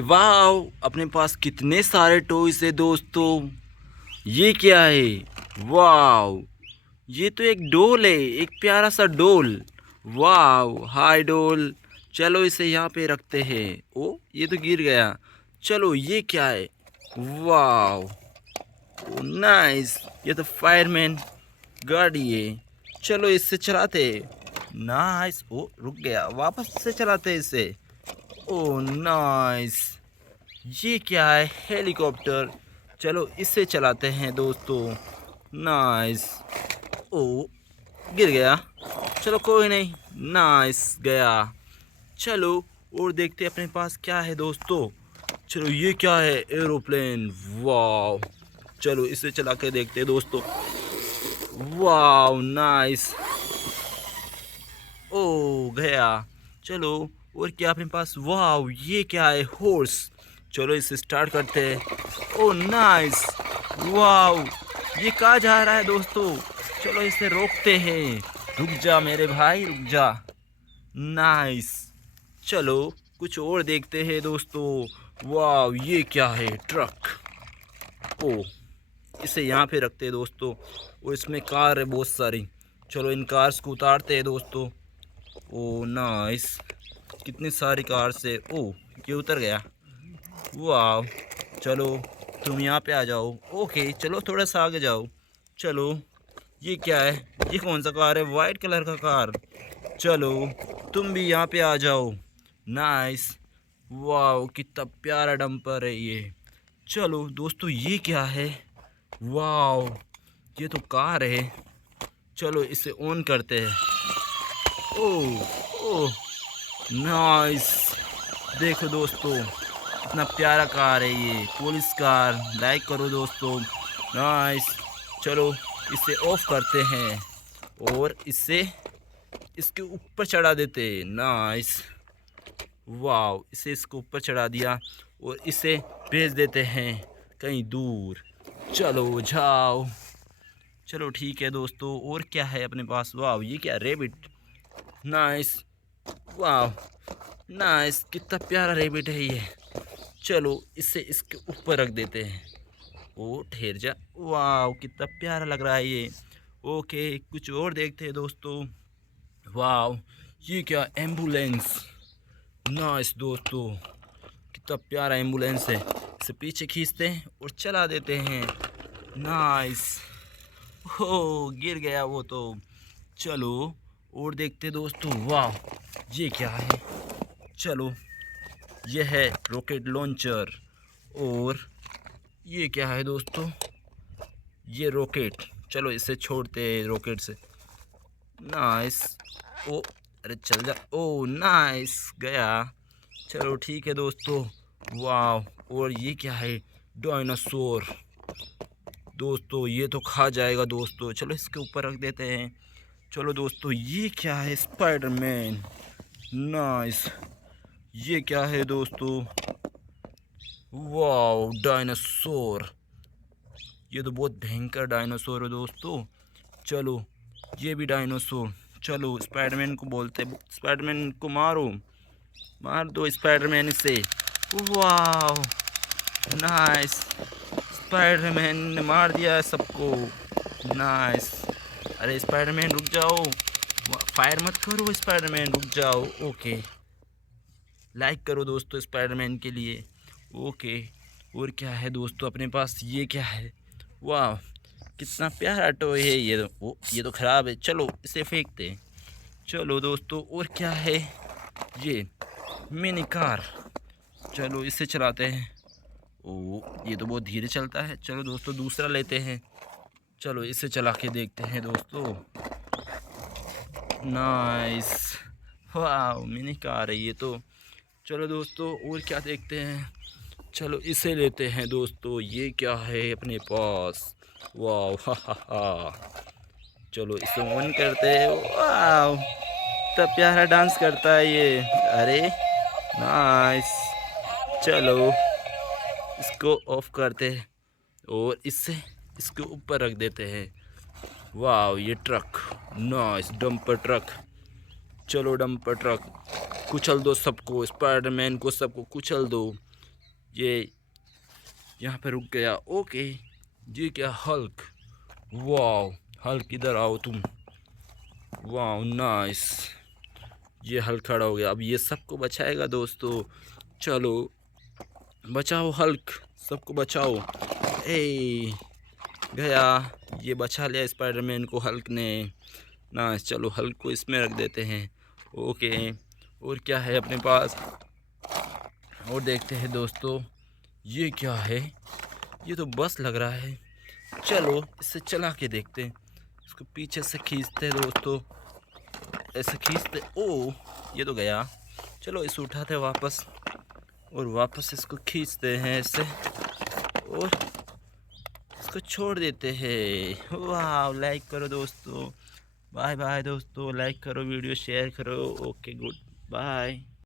वाह, अपने पास कितने सारे टॉयज है दोस्तों। ये क्या है? वाह, ये तो एक डोल है, एक प्यारा सा डोल। वाह, हाय डोल। चलो इसे यहाँ पे रखते हैं। ओ, ये तो गिर गया। चलो ये क्या है? वाह, नाइस। ये तो फायरमैन गाड़ी है। चलो इससे चलाते हैं। नाइस। ओ, रुक गया, वापस से चलाते हैं इसे। ओ नाइस। ये क्या है? हेलीकॉप्टर। चलो इसे चलाते हैं दोस्तों। नाइस। ओ, गिर गया। चलो कोई नहीं। नाइस गया। चलो और देखते हैं अपने पास क्या है दोस्तों। चलो ये क्या है? एरोप्लेन। वाह, चलो इसे चला के देखते हैं दोस्तों। वाह, नाइस। ओ, गया। चलो और क्या अपने पास? वाह, ये क्या है? हॉर्स। चलो इसे स्टार्ट करते हैं। ओ नाइस। वाह, ये कहाँ जा रहा है दोस्तों? चलो इसे रोकते हैं। रुक जा मेरे भाई, रुक जा। नाइस। चलो कुछ और देखते हैं दोस्तों। वाह, ये क्या है? ट्रक। ओ, इसे यहाँ पे रखते हैं दोस्तों। और इसमें कार है बहुत सारी। चलो इन कार्स को उतारते हैं दोस्तों। ओ नाइस। कितनी सारी कार से। ओ, ये उतर गया। वाह, चलो तुम यहाँ पे आ जाओ। ओके, चलो थोड़ा सा आगे जाओ। चलो ये क्या है? ये कौन सा कार है? वाइट कलर का कार। चलो तुम भी यहाँ पे आ जाओ। नाइस। वाह, कितना प्यारा डंपर है ये। चलो दोस्तों ये क्या है? वाह, ये तो कार है। चलो इसे ऑन करते हैं। ओह ओह, नाइस। देखो दोस्तों कितना प्यारा कार है ये, पुलिस कार। लाइक करो दोस्तों। नाइस। चलो इसे ऑफ करते हैं और इसे इसके ऊपर चढ़ा देते हैं। नाइस। वाह, इसे इसके ऊपर चढ़ा दिया और इसे भेज देते हैं कहीं दूर। चलो जाओ। चलो ठीक है दोस्तों। और क्या है अपने पास? वाह, ये क्या? रेबिट। नाइस। वाह, नाइस। कितना प्यारा रेबिट है ये। चलो इसे इसके ऊपर रख देते हैं। ओ ठहर जा। वाह, कितना प्यारा लग रहा है ये। ओके, कुछ और देखते हैं दोस्तों। वाह, ये क्या? एम्बुलेंस। नाइस दोस्तों, कितना प्यारा एम्बुलेंस है। इसे पीछे खींचते हैं और चला देते हैं। नाइस। हो, गिर गया वो तो। चलो और देखते दोस्तों। वाह, ये क्या है? चलो ये है रॉकेट लॉन्चर। और ये क्या है दोस्तों? ये रॉकेट। चलो इसे छोड़ते हैं रॉकेट से। नाइस। ओ, अरे चल जा। ओ नाइस, गया। चलो ठीक है दोस्तों। वाह, और ये क्या है? डायनासोर। दोस्तों ये तो खा जाएगा दोस्तों। चलो इसके ऊपर रख देते हैं। चलो दोस्तों ये क्या है? स्पाइडरमैन। नाइस। ये क्या है दोस्तों? वाह, डायनासोर। ये तो बहुत भयंकर डायनासोर है दोस्तों। चलो ये भी डायनासोर। चलो स्पाइडरमैन को बोलते, स्पाइडरमैन को मारो। मार दो स्पाइडरमैन से। वाह, नाइस। स्पाइडरमैन ने मार दिया है सबको। नाइस। अरे स्पाइडरमैन रुक जाओ। फायर मत करो स्पाइडरमैन, रुक जाओ। ओके, लाइक करो दोस्तों स्पाइडरमैन के लिए। ओके, और क्या है दोस्तों अपने पास? ये क्या है? वाह, कितना प्यारा टॉय है ये तो। ओ, ये तो ख़राब है। चलो इसे फेंकते हैं। चलो दोस्तों और क्या है? ये मिनी कार। चलो इसे चलाते हैं। ओ, ये तो बहुत धीरे चलता है। चलो दोस्तों दूसरा लेते हैं। चलो इसे चला के देखते हैं दोस्तों। नाइस। वाह, मिनी कार है ये तो। चलो दोस्तों और क्या देखते हैं? चलो इसे लेते हैं दोस्तों। ये क्या है अपने पास? वाह, हा हा हा। चलो इसे ऑन करते हैं। वाह, कितना प्यारा डांस करता है ये। अरे नाइस। चलो इसको ऑफ करते हैं और इससे इसके ऊपर रख देते हैं। वाह, ये ट्रक। Nice, dumper truck. चलो डंपर ट्रक, कुचल दो सबको, स्पाइडरमैन को सबको कुचल दो। ये यहाँ पे रुक गया। ओके, ये क्या हल्क, वाओ हल्क इधर आओ तुम, वाओ नाइस। ये हल्क खड़ा हो गया, अब ये सबको बचाएगा दोस्तों। चलो बचाओ हल्क, सबको बचाओ। ए गया, ये बचा लिया स्पाइडरमैन को हल्क ने। नाइस, चलो हल्क को इसमें रख देते हैं। ओके, और क्या है अपने पास, और देखते हैं दोस्तों। ये क्या है, ये तो बस लग रहा है। चलो इसे चला के देखते हैं। इसको पीछे से खींचते हैं दोस्तों, ऐसे खींचते। ओ ये तो गया। चलो इसे उठाते हैं वापस, और वापस इसको खींचते हैं ऐसे, और इसको छोड़ देते हैं। वाह, लाइक करो दोस्तों। बाय बाय दोस्तों, लाइक करो, वीडियो शेयर करो। Okay good bye.